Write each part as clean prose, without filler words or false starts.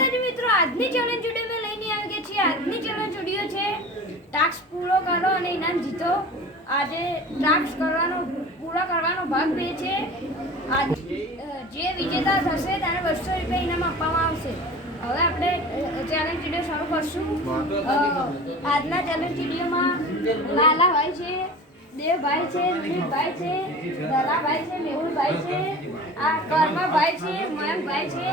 માતાજી મિત્રો, આજની ચેલેન્જ વિડિયો મેં લઈને આવી ગયા છીએ. આજની ચેલેન્જ વિડિયો છે ટાસ્ક પૂરો કરો અને ઇનામ જીતો. આજે ટાસ્ક પૂરો કરવાનો ભાગ 2 છે. જે વિજેતા થશે તેને 200 રૂપિયા ઇનામ આપવામાં આવશે. હવે આપણે ચેલેન્જ વિડિયો શરૂ કરશું. આજના ચેલેન્જ વિડિયોમાં લાલાભાઈ છે, દેવભાઈ છે, વિનીતભાઈ છે, દલાભાઈ છે, મેહુલભાઈ છે, આ કર્મભાઈ છે, મયંકભાઈ છે.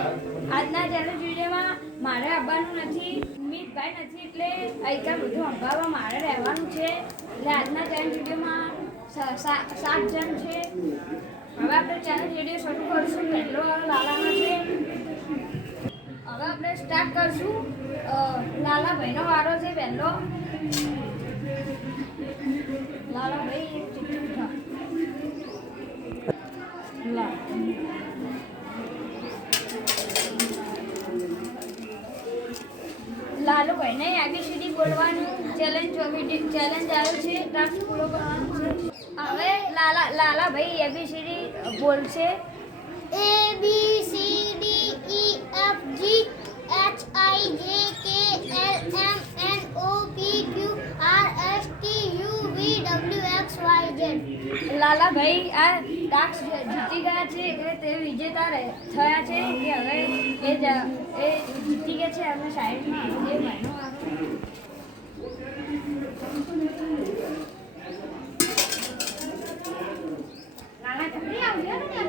આજના ચેલેન્જ વિડીયોમાં મારે આવવાનું નથી, મિતભાઈ નથી, એટલે અહીંકા બધું સંભાળવા મારે રહેવાનું છે. એટલે આજના ચેલેન્જ વિડીયોમાં 7 જણ છે. હવે આપણે ચેલેન્જ વિડીયો શરૂ કરીશું. પહેલો લાલાનો છે. હવે આપણે સ્ટાર્ટ કરશું. લાલાભાઈનો વારો છે પહેલો. લાલાભાઈ એક ચિઠ્ઠી ઉઠા. લાલુભાઈને ABCD બોલવાનું ચેલેન્જ આવ્યું છે. ટાસ્ક પૂરો કરવાનો છે. હવે લાલાભાઈ ABCD બોલશે. લાલાભાઈ આ ટાસ્ક જીતી ગયા છે, એટલે તે વિજેતા થયા છે. કે હવે એ જીતી ગયા છે. અમે સાઈડમાં એ ભાઈનો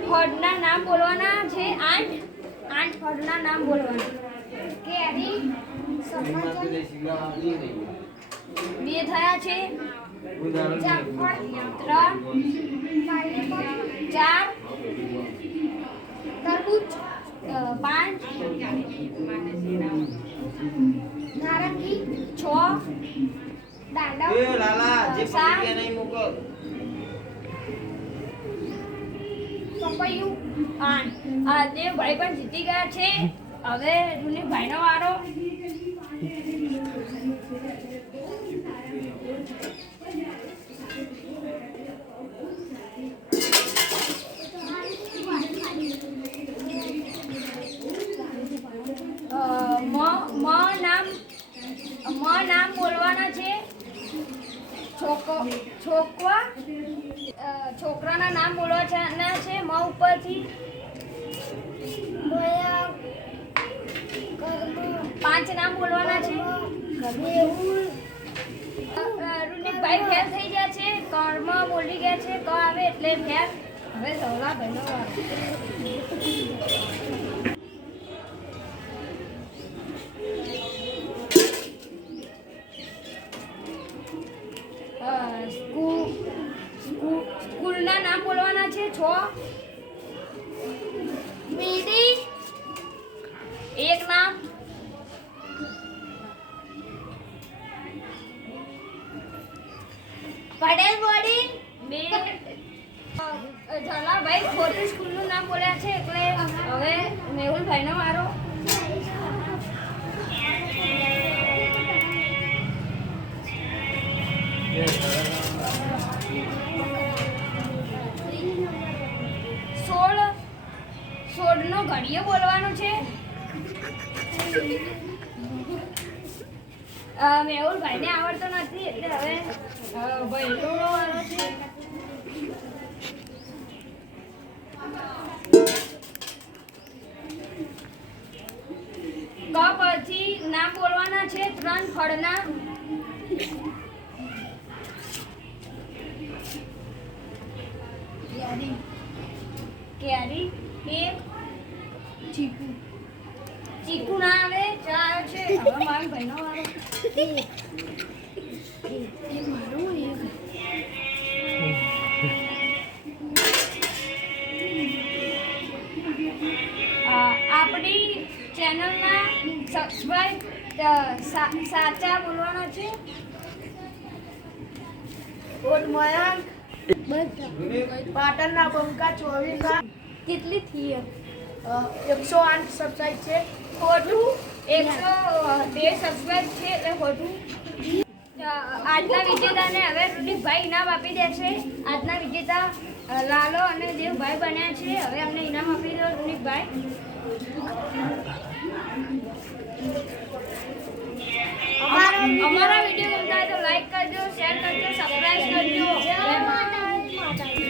ફળના નામ બોલવાના છે. 8 ફળના નામ બોલવાના. કેરી, સફરજન 2 થયા છે. જામફળ 3, 4, તરબૂચ 5, નારંગી 6, દાડમ 7, પપૈયું 8. દેવભાઈ પણ જીતી ગયા છે. હવે રૂનીભાઈનો વારો. નામ બોલવાના છે. છોકરાના નામ બોલવાના છે. મ ઉપરથી 5 નામ બોલવાના છે. રૂનિકભાઈ ફેલ થઈ ગયા છે. કર્મ બોલી ગયા છે. ક આવે એટલે ફેલ. હવે ધવલાભાઈનો વારો. સ્કૂલના નામ બોલવાના છે. 6 બિલ્ડિંગ 1 નામ. પટેલ બોર્ડિંગ 2. ધલાભાઈ ખોટી સ્કૂલનું નામ બોલ્યા છે, એટલે હવે મેહુલભાઈનો વારો. સોળનો ઘડિયો બોલવાનો છે. મેહુલભાઈને આવડતો નથી, એટલે હવે ભાઈનો વારો છે. ક પછી નામ બોલવાના છે. 3 ફળના. કેરી 1, ચીકુ ના આવે. 4 છે. હવે મારા ભાઈનો વારો. આપણી ચેનલના સબસ્ક્રાઇબ સાચા બોલવાના છે. મયંક પાટણના બંકા 24 કેટલી થઈ? 108 સબસ્ક્રાઇબ છે. ખોટું 113 સબસ્ક્રાઇબ છે, એટલે ખોટું. આજના વિજેતાને હવે રૂનિકભાઈ ઇનામ આપી દેશે. આજના વિજેતા લાલો અને દેવભાઈ બન્યા છે. હવે અમને ઇનામ આપી દો રૂનિકભાઈ. અમારા વિડીયો ગમતા હોય તો લાઈક કરજો, શેર કરજો, સબસ્ક્રાઇબ